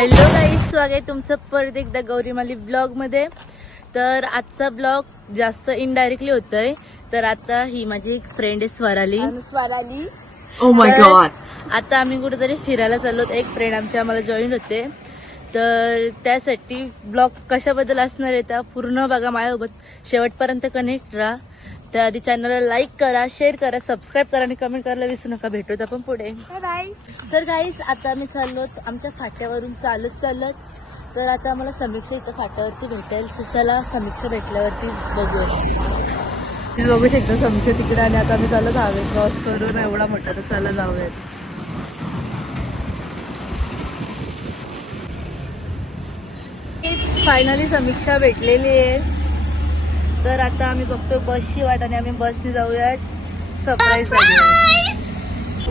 Hello guys, स्वागत आहे तुमचं परत एकदा गौरीमाली ब्लॉग मध्ये. तर आजचा ब्लॉग जास्त इनडायरेक्टली होतोय. तर आता ही माझी एक फ्रेंड आहे स्वराली. Oh my God. आता आम्ही कुठेतरी फिरायला चाललो. एक फ्रेंड आमची आम्हाला जॉईन होते. तर त्यासाठी ब्लॉग कशाबद्दल असणार आहे त्या पूर्ण बघा माझ्यासोबत शेवटपर्यंत कनेक्ट राहा. त्याआधी चॅनलला लाईक करा, शेअर करा, सबस्क्राईब करा आणि कमेंट करायला विसरू नका. भेटूत आपण पुढे. तर गाईस आता आम्ही चाललोत आमच्या फाट्यावरून चालत. तर आता आम्हाला समीक्षा इथं फाट्यावरती भेटेल. तर चला समीक्षा भेटल्यावरती बघूया. बघू शकता समीक्षा तिकडे. आणि आता आम्ही चालत हवे क्रॉस करून एवढा मोठा. तर चला जाऊयात. फायनली समीक्षा भेटलेली आहे. तर आता आम्ही बघतो बसची वाट आणि आम्ही बसने जाऊयात. सरप्राईज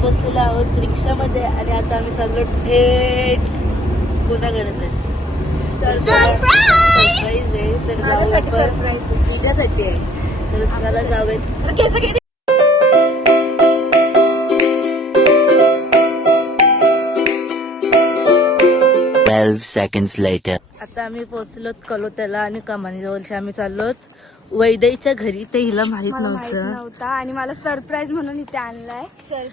बसलेलो आहोत रिक्षामध्ये आणि आता आम्ही चाललो थेट पुण्याकडे. सरप्राईज आहे. तर तुझ्यासाठी आहे. तर चला जाऊयात. 12 seconds later. आता आम्ही पोहोचलोत कलोत्याला आणि कमानी जवळच्या आम्ही चाललोत वैदेईच्या घरी. ते हिला माहित नव्हतं आणि मला सरप्राईज म्हणून इथे आणलाय.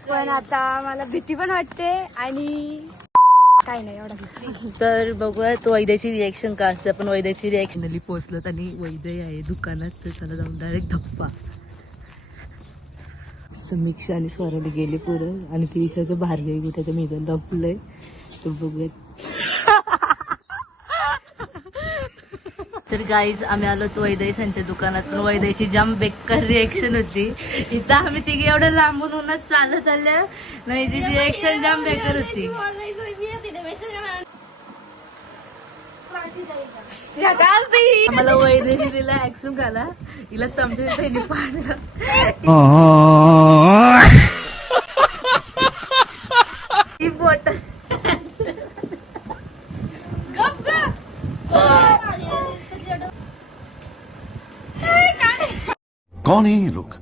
पण आता मला भीती पण वाटते आणि काही नाही एवढा. तर बघूया तो वैद्याची रिएक्शन का असते. आपण वैद्याची रिएक्शनली पोहोचलोत आणि वैद्य आहे दुकानात. तर चला जाऊन डायरेक्ट धप्पा. समीक्षा आणि स्वराली गेले पुढं आणि तिच्या भार्गवी कुठे तर मी इथं लपलंय. तर बघूयात. तर गाईज आम्ही आलो तो वैद्यच्या दुकानात. पण वैद्यची जाम बेकार रिएक्शन होती. इथं आम्ही तिघे एवढं लांबून उन्हात चालत आलं नाही. ती रिएक्शन जाम बेकार होती. मला वैद्यने दिला ऍक्शन काला. हिला समजून पाडलं. ही बॉटल कौन है ये लोग,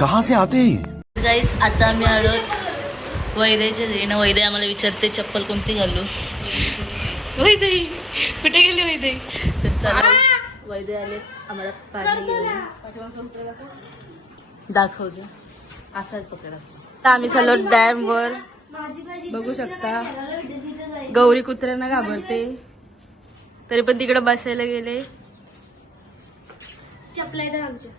कहाँ से आते हैं? गाईस आता आम्ही आलोत वैद्यच्या घरी ना. वैद्य आम्हाला विचारते चप्पल कोणती घालू. वैद्य कुठे गेली वैद्य. तर चला वैद्य आले आम्हाला दाखवतो. असा पकड असतो. आम्ही चाललो डॅम वर. बघू शकता गौरी कुत्र्यांना घाबरते तरी पण तिकडे बसायला गेले. चपला येतात आमच्या.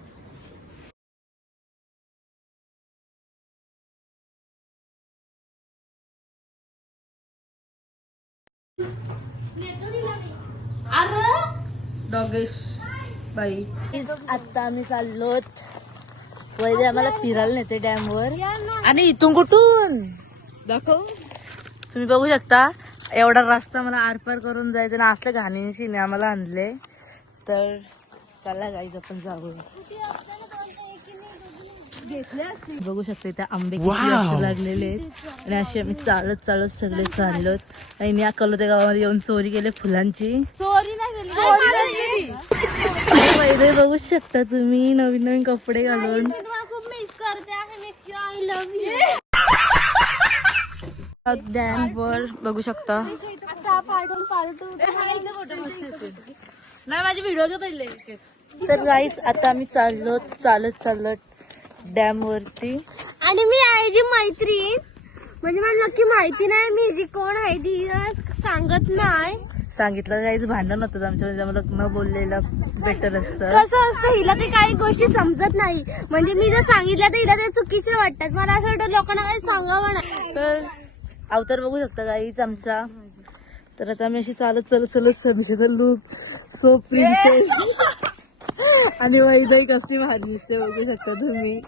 डॉगेश बाई. आता आम्ही चाललोत. वैद्य आम्हाला फिरायला नेते डॅम वर. आणि इथून कुठून दाखव. तुम्ही बघू शकता एवढा रस्ता मला आरपार करून जायचं ना. असल्या घाणीशी आम्हाला आणले. तर चला गाईज आपण जाऊया. बघू शकता त्या आंबे किती लागलेले आहेत. आणि असे आम्ही चालत सगळे चाललोत. आणि या कलोत्या गावामध्ये येऊन चोरी केली फुलांची. चोरी नाही वैद्य बघू शकता तुम्ही नवीन कपडे घालून. खूप मिस करते. Miss you. I love you. Dam वर बघू शकता. नाही माझे व्हिडिओ घे पहिले. तर गाईस आता आम्ही चालत डॅम वरती. आणि मी आहे जी मैत्रीण म्हणजे मला नक्की माहिती नाही मी जी कोण आहे ती सांगत नाही. सांगितलं गाईस भांडण होतं आमच्या. मला न बोललेलं बेटर असतं. कसं असतं हिला ते काही गोष्टी समजत नाही. म्हणजे मी जर सांगितलं तर हिला ते चुकीचे वाटतात. मला असं वाटतं लोकांना काही सांगावं नाही. तर अवतार बघू शकता गाईच आमचा. तर आता आम्ही अशी चालत समीक्षाचा लुक सो प्रिन्सेस. आणि वैद्य कसली भारी दिसते बघू शकता तुम्ही.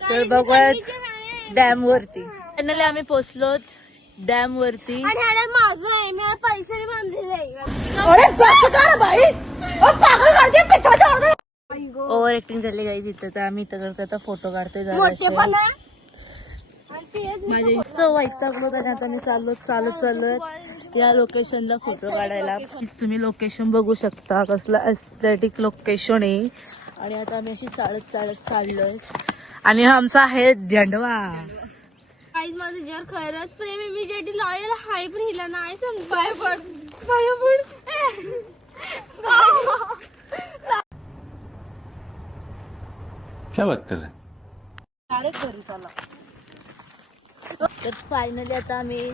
तर बघूयात डॅम वरती. फायनली आम्ही पोहोचलो डॅम वरती. आणि ह्याला माझं आहे. मी पैशाने बांधलेलं आहे. ओव्हर ऍक्टिंग झाली गाईज इथं. तर आम्ही इथं करतो आता फोटो काढतोय. माझे मस्त वैतागलो. आणि आता मी चालत या लोकेशनला फोटो काढायला. तुम्ही लोकेशन बघू शकता कसलं एस्थेटिक लोकेशन आहे. आणि आता आम्ही अशी चालत चाललोय. आणि हा आमचा आहे झेंडवा. गाईज माझं जर खरंच प्रेम आहे मी जेटी लॉयल हाय पण हिला नाही समज पाय पड क्या बात कर रहे हैं? तर फायनली आता आम्ही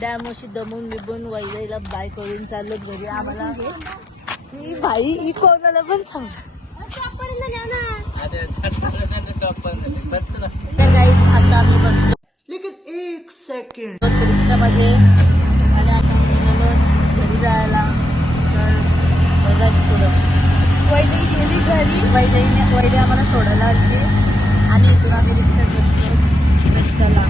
डॅमोशी दमून बिबून वैजाईला बाय करून चाललो घरी. आम्हाला ही बाई ही कोणाला पण सांग. तर गाईज आता आम्ही बसलो रिक्षामध्ये आणि आता निघालो घरी जायला. तर बघा पुढं वैजाई गेली घरी. वैजाई आम्हाला सोडायला आली आणि इथून आम्ही रिक्षात बसलो. तर चला